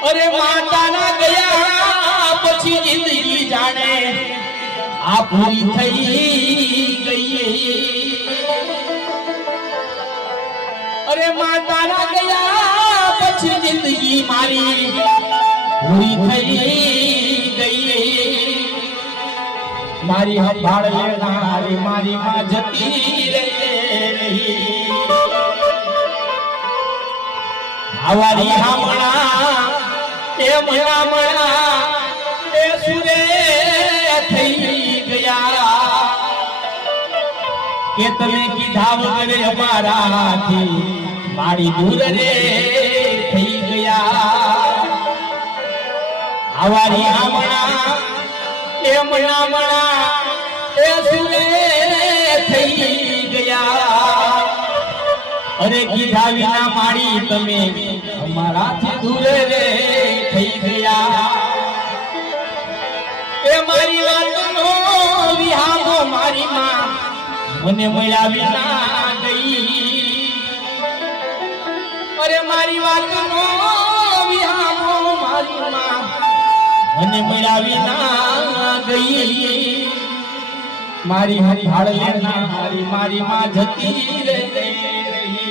અરે માતાના ગયા પછી જિંદગી જાણે આ પૂરી થઈ ગઈ અરે માતાના ગયા પછી જિંદગી મારી પૂરી થઈ ગઈ મારી સંભાળ લેનારી મારી માં જતી રહી આવારી હામણા એ મણા એ સુરે થઈ ગયા કે તમે કીધા વગર અમારાથી મારી દૂર રે થઈ ગયા આવારી હામણા એ મણા એ સુરે થઈ ગયા અરે કીધા વિના મારી તમે અમારાથી દૂર રે થઈ ગયા એ મારી વાતનો વિહામો મારી માં મને મળ્યા વિના ગઈ અરે મારી વાતનો વિહામો મારી માં મને મળ્યા વિના ગઈ મારી સંભાળ લેનારી મારી માં જતી રહી